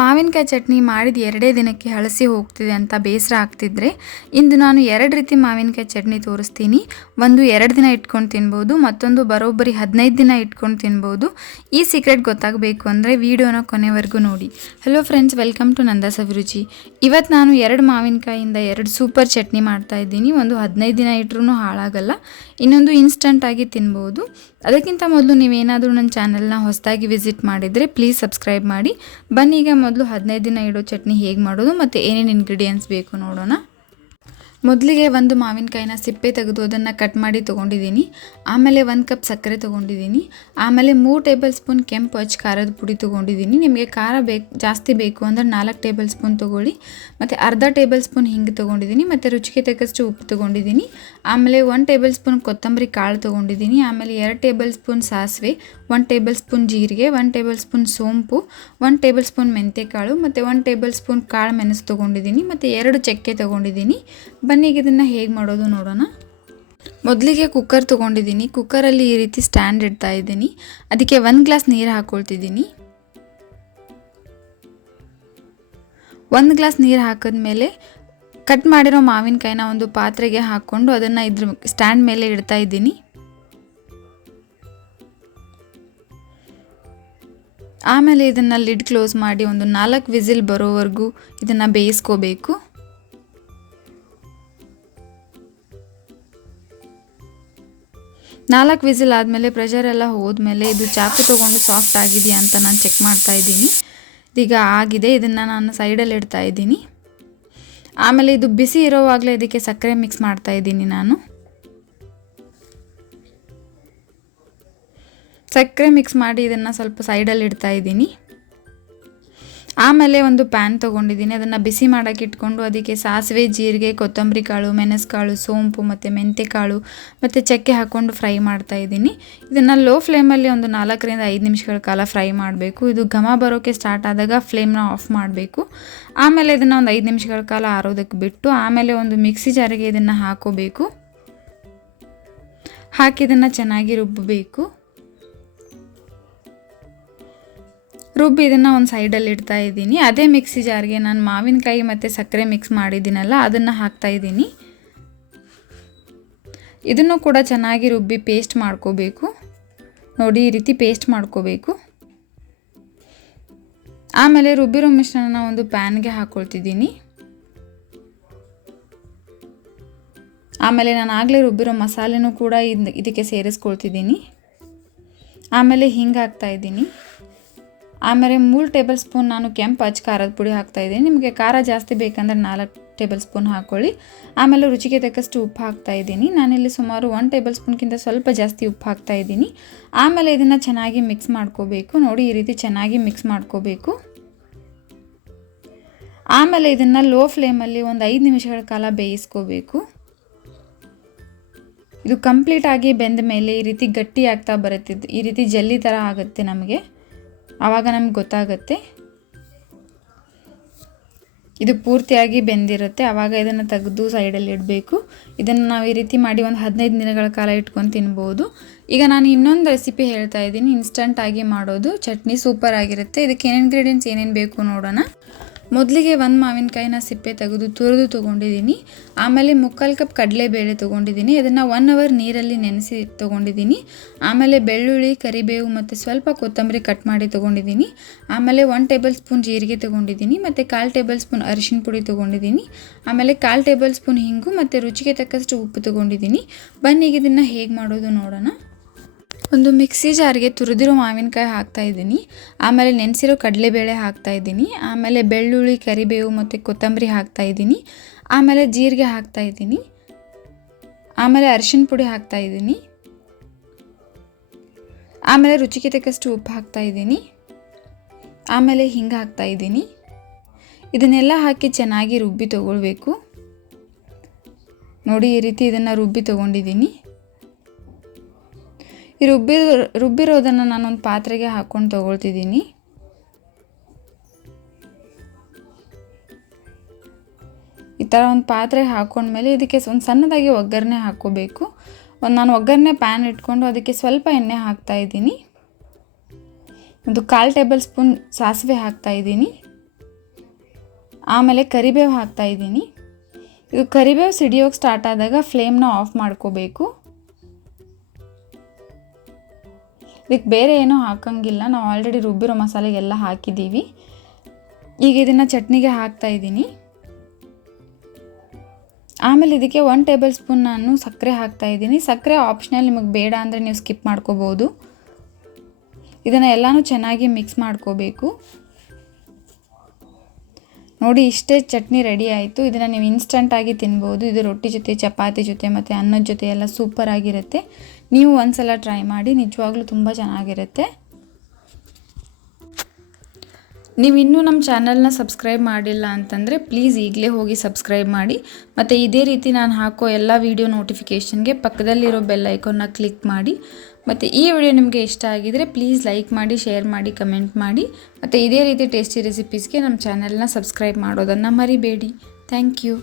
ಮಾವಿನಕಾಯಿ ಚಟ್ನಿ ಮಾಡಿದ 2 ದಿನಕ್ಕೆ ಹಳಸಿ ಹೋಗ್ತಿದೆ ಅಂತ ಬೇಸರ ಆಗ್ತಿದ್ರೆ ಇಂದು ನಾನು 2 ರೀತಿ ಮಾವಿನಕಾಯಿ ಚಟ್ನಿ ತೋರಿಸ್ತೀನಿ. ಒಂದು 2 ದಿನ ಇಟ್ಕೊಂಡು ತಿನ್ಬೋದು, ಮತ್ತೊಂದು ಬರೋಬ್ಬರಿ 15 ದಿನ ಇಟ್ಕೊಂಡು ತಿನ್ಬೋದು. ಈ ಸೀಕ್ರೆಟ್ ಗೊತ್ತಾಗಬೇಕು ಅಂದರೆ ವಿಡಿಯೋನ ಕೊನೆವರೆಗೂ ನೋಡಿ. ಹಲೋ ಫ್ರೆಂಡ್ಸ್, ವೆಲ್ಕಮ್ ಟು ನಂದಾ ಸವಿರುಚಿ. ಇವತ್ತು ನಾನು 2 ಮಾವಿನಕಾಯಿಂದ 2 ಸೂಪರ್ ಚಟ್ನಿ ಮಾಡ್ತಾ ಇದ್ದೀನಿ. ಒಂದು 15 ದಿನ ಇಟ್ಟರೂ ಹಾಳಾಗಲ್ಲ, ಇನ್ನೊಂದು ಇನ್ಸ್ಟಂಟಾಗಿ ತಿನ್ಬೋದು. ಅದಕ್ಕಿಂತ ಮೊದಲು ನೀವೇನಾದರೂ ನನ್ನ ಚಾನಲ್ನ ಹೊಸದಾಗಿ ವಿಸಿಟ್ ಮಾಡಿದರೆ ಪ್ಲೀಸ್ ಸಬ್ಸ್ಕ್ರೈಬ್ ಮಾಡಿ. ಬನ್ನಿ ಈಗ ಮೊದಲು 15 ದಿನ ಇಡೋ ಚಟ್ನಿ ಹೇಗೆ ಮಾಡೋದು ಮತ್ತು ಏನೇನು ಇಂಗ್ರೀಡಿಯೆಂಟ್ಸ್ ಬೇಕು ನೋಡೋಣ. ಮೊದಲಿಗೆ ಒಂದು ಮಾವಿನಕಾಯಿನ ಸಿಪ್ಪೆ ತೆಗೆದು ಅದನ್ನು ಕಟ್ ಮಾಡಿ ತೊಗೊಂಡಿದ್ದೀನಿ. ಆಮೇಲೆ 1 ಕಪ್ ಸಕ್ಕರೆ ತೊಗೊಂಡಿದ್ದೀನಿ. ಆಮೇಲೆ 3 ಟೇಬಲ್ ಸ್ಪೂನ್ ಕೆಂಪು ಅಚ್ಚ ಖಾರದ ಪುಡಿ ತೊಗೊಂಡಿದ್ದೀನಿ. ನಿಮಗೆ ಖಾರ ಜಾಸ್ತಿ ಬೇಕು ಅಂದರೆ 4 ಟೇಬಲ್ ಸ್ಪೂನ್ ತೊಗೊಳ್ಳಿ. ಮತ್ತು ಅರ್ಧ ಟೇಬಲ್ ಸ್ಪೂನ್ ಹಿಂಗೆ ತೊಗೊಂಡಿದ್ದೀನಿ. ಮತ್ತು ರುಚಿಗೆ ತಕ್ಕಷ್ಟು ಉಪ್ಪು ತೊಗೊಂಡಿದ್ದೀನಿ. ಆಮೇಲೆ 1 ಟೇಬಲ್ ಸ್ಪೂನ್ ಕೊತ್ತಂಬರಿ ಕಾಳು ತೊಗೊಂಡಿದ್ದೀನಿ. ಆಮೇಲೆ 2 ಟೇಬಲ್ ಸ್ಪೂನ್ ಸಾಸಿವೆ, 1 ಟೇಬಲ್ ಸ್ಪೂನ್ ಜೀರಿಗೆ, 1 ಟೇಬಲ್ ಸ್ಪೂನ್ ಸೋಂಪು, 1 ಟೇಬಲ್ ಸ್ಪೂನ್ ಮೆಂತ್ಯಕಾಳು ಮತ್ತು 1 ಟೇಬಲ್ ಸ್ಪೂನ್ ಕಾಳು ಮೆಣಸು ತೊಗೊಂಡಿದ್ದೀನಿ. ಮತ್ತು 2 ಚಕ್ಕೆ ತೊಗೊಂಡಿದ್ದೀನಿ. ಬನ್ನಿಗೆ ಇದನ್ನು ಹೇಗೆ ಮಾಡೋದು ನೋಡೋಣ. ಮೊದಲಿಗೆ ಕುಕ್ಕರ್ ತೊಗೊಂಡಿದ್ದೀನಿ. ಕುಕ್ಕರಲ್ಲಿ ಈ ರೀತಿ ಸ್ಟ್ಯಾಂಡ್ ಇಡ್ತಾ ಇದ್ದೀನಿ. ಅದಕ್ಕೆ 1 ಗ್ಲಾಸ್ ನೀರು ಹಾಕ್ಕೊಳ್ತಿದ್ದೀನಿ. 1 ಗ್ಲಾಸ್ ನೀರು ಹಾಕಿದ್ಮೇಲೆ ಕಟ್ ಮಾಡಿರೋ ಮಾವಿನಕಾಯಿನ ಒಂದು ಪಾತ್ರೆಗೆ ಹಾಕ್ಕೊಂಡು ಅದನ್ನು ಇದ್ರ ಸ್ಟ್ಯಾಂಡ್ ಮೇಲೆ ಇಡ್ತಾ ಇದ್ದೀನಿ. ಆಮೇಲೆ ಇದನ್ನು ಲಿಡ್ ಕ್ಲೋಸ್ ಮಾಡಿ ಒಂದು 4 ವಿಸಿಲ್ ಬರೋವರೆಗೂ ಇದನ್ನು ಬೇಯಿಸ್ಕೋಬೇಕು. 4 ವಿಸಿಲ್ ಆದಮೇಲೆ ಪ್ರೆಷರ್ ಎಲ್ಲ ಹೋದ್ಮೇಲೆ ಇದು ಚಾಕು ತೊಗೊಂಡು ಸಾಫ್ಟ್ ಆಗಿದೆಯಾ ಅಂತ ನಾನು ಚೆಕ್ ಮಾಡ್ತಾ ಇದ್ದೀನಿ. ಇದೀಗ ಆಗಿದೆ. ಇದನ್ನು ನಾನು ಸೈಡಲ್ಲಿ ಇಡ್ತಾ ಇದ್ದೀನಿ. ಆಮೇಲೆ ಇದು ಬಿಸಿ ಇರೋವಾಗಲೇ ಇದಕ್ಕೆ ಸಕ್ಕರೆ ಮಿಕ್ಸ್ ಮಾಡ್ತಾ ಇದ್ದೀನಿ. ನಾನು ಸಕ್ಕರೆ ಮಿಕ್ಸ್ ಮಾಡಿ ಇದನ್ನು ಸ್ವಲ್ಪ ಸೈಡಲ್ಲಿ ಇಡ್ತಾ ಇದ್ದೀನಿ. ಆಮೇಲೆ ಒಂದು ಪ್ಯಾನ್ ತೊಗೊಂಡಿದ್ದೀನಿ. ಅದನ್ನು ಬಿಸಿ ಮಾಡೋಕ್ಕೆ ಇಟ್ಕೊಂಡು ಅದಕ್ಕೆ ಸಾಸಿವೆ, ಜೀರಿಗೆ, ಕೊತ್ತಂಬರಿ ಕಾಳು, ಮೆಣಸುಕಾಳು, ಸೋಂಪು ಮತ್ತು ಮೆಂತ್ಯಕಾಳು ಮತ್ತು ಚಕ್ಕೆ ಹಾಕ್ಕೊಂಡು ಫ್ರೈ ಮಾಡ್ತಾ ಇದ್ದೀನಿ. ಇದನ್ನು ಲೋ ಫ್ಲೇಮಲ್ಲಿ ಒಂದು 4 ರಿಂದ 5 ನಿಮಿಷಗಳ ಕಾಲ ಫ್ರೈ ಮಾಡಬೇಕು. ಇದು ಘಮ ಬರೋಕ್ಕೆ ಸ್ಟಾರ್ಟ್ ಆದಾಗ ಫ್ಲೇಮ್ನ ಆಫ್ ಮಾಡಬೇಕು. ಆಮೇಲೆ ಇದನ್ನು ಒಂದು 5 ನಿಮಿಷಗಳ ಕಾಲ ಆರೋದಕ್ಕೆ ಬಿಟ್ಟು ಆಮೇಲೆ ಒಂದು ಮಿಕ್ಸಿ ಜಾರಿಗೆ ಇದನ್ನು ಹಾಕೋಬೇಕು. ಹಾಕಿ ಇದನ್ನು ಚೆನ್ನಾಗಿ ರುಬ್ಬಬೇಕು. ರುಬ್ಬಿ ಇದನ್ನು ಒಂದು ಸೈಡಲ್ಲಿ ಇಡ್ತಾ ಇದ್ದೀನಿ. ಅದೇ ಮಿಕ್ಸಿ ಜಾರ್ಗೆ ನಾನು ಮಾವಿನಕಾಯಿ ಮತ್ತು ಸಕ್ಕರೆ ಮಿಕ್ಸ್ ಮಾಡಿದ್ದೀನಲ್ಲ ಅದನ್ನು ಹಾಕ್ತಾ ಇದ್ದೀನಿ. ಇದನ್ನು ಕೂಡ ಚೆನ್ನಾಗಿ ರುಬ್ಬಿ ಪೇಸ್ಟ್ ಮಾಡ್ಕೋಬೇಕು. ನೋಡಿ, ಈ ರೀತಿ ಪೇಸ್ಟ್ ಮಾಡ್ಕೋಬೇಕು. ಆಮೇಲೆ ರುಬ್ಬಿರೋ ಮಿಶ್ರಣನ ಒಂದು ಪ್ಯಾನ್ಗೆ ಹಾಕ್ಕೊಳ್ತಿದ್ದೀನಿ. ಆಮೇಲೆ ನಾನು ಆಗಲೇ ರುಬ್ಬಿರೋ ಮಸಾಲೆನೂ ಕೂಡ ಇದಕ್ಕೆ ಸೇರಿಸ್ಕೊಳ್ತಿದ್ದೀನಿ. ಆಮೇಲೆ ಹಿಂಗೆ ಹಾಕ್ತಾ ಇದ್ದೀನಿ. ಆಮೇಲೆ 3 ಟೇಬಲ್ ಸ್ಪೂನ್ ನಾನು ಕೆಂಪು ಅಚ್ಚ ಖಾರದ ಪುಡಿ ಹಾಕ್ತಾಯಿದ್ದೀನಿ. ನಿಮಗೆ ಖಾರ ಜಾಸ್ತಿ ಬೇಕಂದರೆ 4 ಟೇಬಲ್ ಸ್ಪೂನ್ ಹಾಕ್ಕೊಳ್ಳಿ. ಆಮೇಲೆ ರುಚಿಗೆ ತಕ್ಕಷ್ಟು ಉಪ್ಪು ಹಾಕ್ತಾಯಿದ್ದೀನಿ. ನಾನಿಲ್ಲಿ ಸುಮಾರು 1 ಟೇಬಲ್ ಸ್ಪೂನ್ಗಿಂತ ಸ್ವಲ್ಪ ಜಾಸ್ತಿ ಉಪ್ಪು ಹಾಕ್ತಾಯಿದ್ದೀನಿ. ಆಮೇಲೆ ಇದನ್ನು ಚೆನ್ನಾಗಿ ಮಿಕ್ಸ್ ಮಾಡ್ಕೋಬೇಕು. ನೋಡಿ, ಈ ರೀತಿ ಚೆನ್ನಾಗಿ ಮಿಕ್ಸ್ ಮಾಡ್ಕೋಬೇಕು. ಆಮೇಲೆ ಇದನ್ನು ಲೋ ಫ್ಲೇಮಲ್ಲಿ ಒಂದು 5 ನಿಮಿಷಗಳ ಕಾಲ ಬೇಯಿಸ್ಕೋಬೇಕು. ಇದು ಕಂಪ್ಲೀಟಾಗಿ ಬೆಂದ ಮೇಲೆ ಈ ರೀತಿ ಗಟ್ಟಿ ಆಗ್ತಾ ಬರುತ್ತೆ. ಈ ರೀತಿ ಜಲ್ಲಿ ಥರ ಆಗುತ್ತೆ ನಮಗೆ, ಆವಾಗ ನಮ್ಗೆ ಗೊತ್ತಾಗುತ್ತೆ ಇದು ಪೂರ್ತಿಯಾಗಿ ಬೆಂದಿರುತ್ತೆ. ಆವಾಗ ಇದನ್ನು ತೆಗೆದು ಸೈಡಲ್ಲಿ ಇಡಬೇಕು. ಇದನ್ನು ನಾವು ಈ ರೀತಿ ಮಾಡಿ ಒಂದು 15 ದಿನಗಳ ಕಾಲ ಇಟ್ಕೊಂಡು ತಿನ್ಬೋದು. ಈಗ ನಾನು ಇನ್ನೊಂದು ರೆಸಿಪಿ ಹೇಳ್ತಾ ಇದ್ದೀನಿ, ಇನ್ಸ್ಟಂಟಾಗಿ ಮಾಡೋದು ಚಟ್ನಿ. ಸೂಪರ್ ಆಗಿರುತ್ತೆ. ಇದಕ್ಕೆ ಏನೇನು ಇಂಗ್ರೀಡಿಯೆಂಟ್ಸ್ ಏನೇನು ಬೇಕು ನೋಡೋಣ. ಮೊದಲಿಗೆ 1 ಮಾವಿನಕಾಯಿನ ಸಿಪ್ಪೆ ತೆಗೆದು ತುರಿದು ತೊಗೊಂಡಿದ್ದೀನಿ. ಆಮೇಲೆ 3/4 ಕಪ್ ಕಡಲೆಬೇಳೆ ತೊಗೊಂಡಿದ್ದೀನಿ. ಅದನ್ನು 1 ಅವರ್ ನೀರಲ್ಲಿ ನೆನೆಸಿ ತೊಗೊಂಡಿದ್ದೀನಿ. ಆಮೇಲೆ ಬೆಳ್ಳುಳ್ಳಿ, ಕರಿಬೇವು ಮತ್ತು ಸ್ವಲ್ಪ ಕೊತ್ತಂಬರಿ ಕಟ್ ಮಾಡಿ ತೊಗೊಂಡಿದ್ದೀನಿ. ಆಮೇಲೆ 1 ಟೇಬಲ್ ಸ್ಪೂನ್ ಜೀರಿಗೆ ತೊಗೊಂಡಿದ್ದೀನಿ. ಮತ್ತು 1/4 ಟೇಬಲ್ ಸ್ಪೂನ್ ಅರಿಶಿನ ಪುಡಿ ತೊಗೊಂಡಿದ್ದೀನಿ. ಆಮೇಲೆ 1/4 ಟೇಬಲ್ ಸ್ಪೂನ್ ಹಿಂಗು ಮತ್ತು ರುಚಿಗೆ ತಕ್ಕಷ್ಟು ಉಪ್ಪು ತೊಗೊಂಡಿದ್ದೀನಿ. ಬನ್ನಿ ಇದನ್ನು ಹೇಗೆ ಮಾಡೋದು ನೋಡೋಣ. ಒಂದು ಮಿಕ್ಸಿ ಜಾರ್ಗೆ ತುರಿದಿರೋ ಮಾವಿನಕಾಯಿ ಹಾಕ್ತಾಯಿದ್ದೀನಿ. ಆಮೇಲೆ ನೆನೆಸಿರೋ ಕಡಲೆಬೇಳೆ ಹಾಕ್ತಾಯಿದ್ದೀನಿ. ಆಮೇಲೆ ಬೆಳ್ಳುಳ್ಳಿ, ಕರಿಬೇವು ಮತ್ತು ಕೊತ್ತಂಬರಿ ಹಾಕ್ತಾಯಿದ್ದೀನಿ. ಆಮೇಲೆ ಜೀರಿಗೆ ಹಾಕ್ತಾಯಿದ್ದೀನಿ. ಆಮೇಲೆ ಅರಿಶಿನ ಪುಡಿ ಹಾಕ್ತಾಯಿದ್ದೀನಿ. ಆಮೇಲೆ ರುಚಿಗೆ ತಕ್ಕಷ್ಟು ಉಪ್ಪು ಹಾಕ್ತಾಯಿದ್ದೀನಿ. ಆಮೇಲೆ ಹಿಂಗೆ ಹಾಕ್ತಾಯಿದ್ದೀನಿ. ಇದನ್ನೆಲ್ಲ ಹಾಕಿ ಚೆನ್ನಾಗಿ ರುಬ್ಬಿ ತೊಗೊಳ್ಬೇಕು. ನೋಡಿ, ಈ ರೀತಿ ಇದನ್ನು ರುಬ್ಬಿ ತೊಗೊಂಡಿದ್ದೀನಿ. ಈ ರುಬ್ಬಿರೋದನ್ನು ನಾನೊಂದು ಪಾತ್ರೆಗೆ ಹಾಕ್ಕೊಂಡು ತೊಗೊಳ್ತಿದ್ದೀನಿ. ಈ ಥರ ಒಂದು ಪಾತ್ರೆ ಹಾಕ್ಕೊಂಡ್ಮೇಲೆ ಇದಕ್ಕೆ ಒಂದು ಸಣ್ಣದಾಗಿ ಒಗ್ಗರಣೆ ಹಾಕ್ಕೋಬೇಕು. ನಾನು ಒಗ್ಗರಣೆ ಪ್ಯಾನ್ ಇಟ್ಕೊಂಡು ಅದಕ್ಕೆ ಸ್ವಲ್ಪ ಎಣ್ಣೆ ಹಾಕ್ತಾಯಿದ್ದೀನಿ. ಒಂದು 1/4 ಟೇಬಲ್ ಸ್ಪೂನ್ ಸಾಸಿವೆ ಹಾಕ್ತಾಯಿದ್ದೀನಿ. ಆಮೇಲೆ ಕರಿಬೇವು ಹಾಕ್ತಾಯಿದ್ದೀನಿ. ಇದು ಕರಿಬೇವು ಸಿಡಿಯೋಕ್ಕೆ ಸ್ಟಾರ್ಟ್ ಆದಾಗ ಫ್ಲೇಮ್ನ ಆಫ್ ಮಾಡ್ಕೋಬೇಕು. ಇದಕ್ಕೆ ಬೇರೆ ಏನೂ ಹಾಕೋಂಗಿಲ್ಲ, ನಾವು ಆಲ್ರೆಡಿ ರುಬ್ಬಿರೋ ಮಸಾಲೆಗೆಲ್ಲ ಹಾಕಿದ್ದೀವಿ. ಈಗ ಇದನ್ನು ಚಟ್ನಿಗೆ ಹಾಕ್ತಾಯಿದ್ದೀನಿ. ಆಮೇಲೆ ಇದಕ್ಕೆ 1 ಟೇಬಲ್ ಸ್ಪೂನ್ ನಾನು ಸಕ್ಕರೆ ಹಾಕ್ತಾಯಿದ್ದೀನಿ. ಸಕ್ಕರೆ ಆಪ್ಷನಲ್, ನಿಮಗೆ ಬೇಡ ಅಂದರೆ ನೀವು ಸ್ಕಿಪ್ ಮಾಡ್ಕೋಬೋದು. ಇದನ್ನು ಎಲ್ಲನೂ ಚೆನ್ನಾಗಿ ಮಿಕ್ಸ್ ಮಾಡ್ಕೋಬೇಕು. ನೋಡಿ, ಇಷ್ಟೇ ಚಟ್ನಿ ರೆಡಿ ಆಯಿತು. ಇದನ್ನು ನೀವು ಇನ್ಸ್ಟಂಟಾಗಿ ತಿನ್ಬೋದು. ಇದು ರೊಟ್ಟಿ ಜೊತೆ, ಚಪಾತಿ ಜೊತೆ ಮತ್ತು ಅನ್ನದ ಜೊತೆ ಎಲ್ಲ ಸೂಪರಾಗಿರುತ್ತೆ. ನೀವು ಒಂದ್ಸಲ ಟ್ರೈ ಮಾಡಿ, ನಿಜವಾಗ್ಲೂ ತುಂಬ ಚೆನ್ನಾಗಿರುತ್ತೆ. ನೀವು ಇನ್ನೂ ನಮ್ಮ ಚಾನಲ್ನ ಸಬ್ಸ್ಕ್ರೈಬ್ ಮಾಡಿಲ್ಲ ಅಂತಂದರೆ ಪ್ಲೀಸ್ ಈಗಲೇ ಹೋಗಿ ಸಬ್ಸ್ಕ್ರೈಬ್ ಮಾಡಿ. ಮತ್ತು ಇದೇ ರೀತಿ ನಾನು ಹಾಕೋ ಎಲ್ಲ ವೀಡಿಯೋ ನೋಟಿಫಿಕೇಷನ್ಗೆ ಪಕ್ಕದಲ್ಲಿರೋ ಬೆಲ್ ಐಕಾನ್ನ ಕ್ಲಿಕ್ ಮಾಡಿ. ಮತ್ತು ಈ ವಿಡಿಯೋ ನಿಮಗೆ ಇಷ್ಟ ಆಗಿದರೆ ಪ್ಲೀಸ್ ಲೈಕ್ ಮಾಡಿ, ಶೇರ್ ಮಾಡಿ, ಕಮೆಂಟ್ ಮಾಡಿ. ಮತ್ತು ಇದೇ ರೀತಿ ಟೇಸ್ಟಿ ರೆಸಿಪೀಸ್ಗೆ ನಮ್ಮ ಚಾನಲ್ನ ಸಬ್ಸ್ಕ್ರೈಬ್ ಮಾಡೋದನ್ನು ಮರಿಬೇಡಿ. Thank you.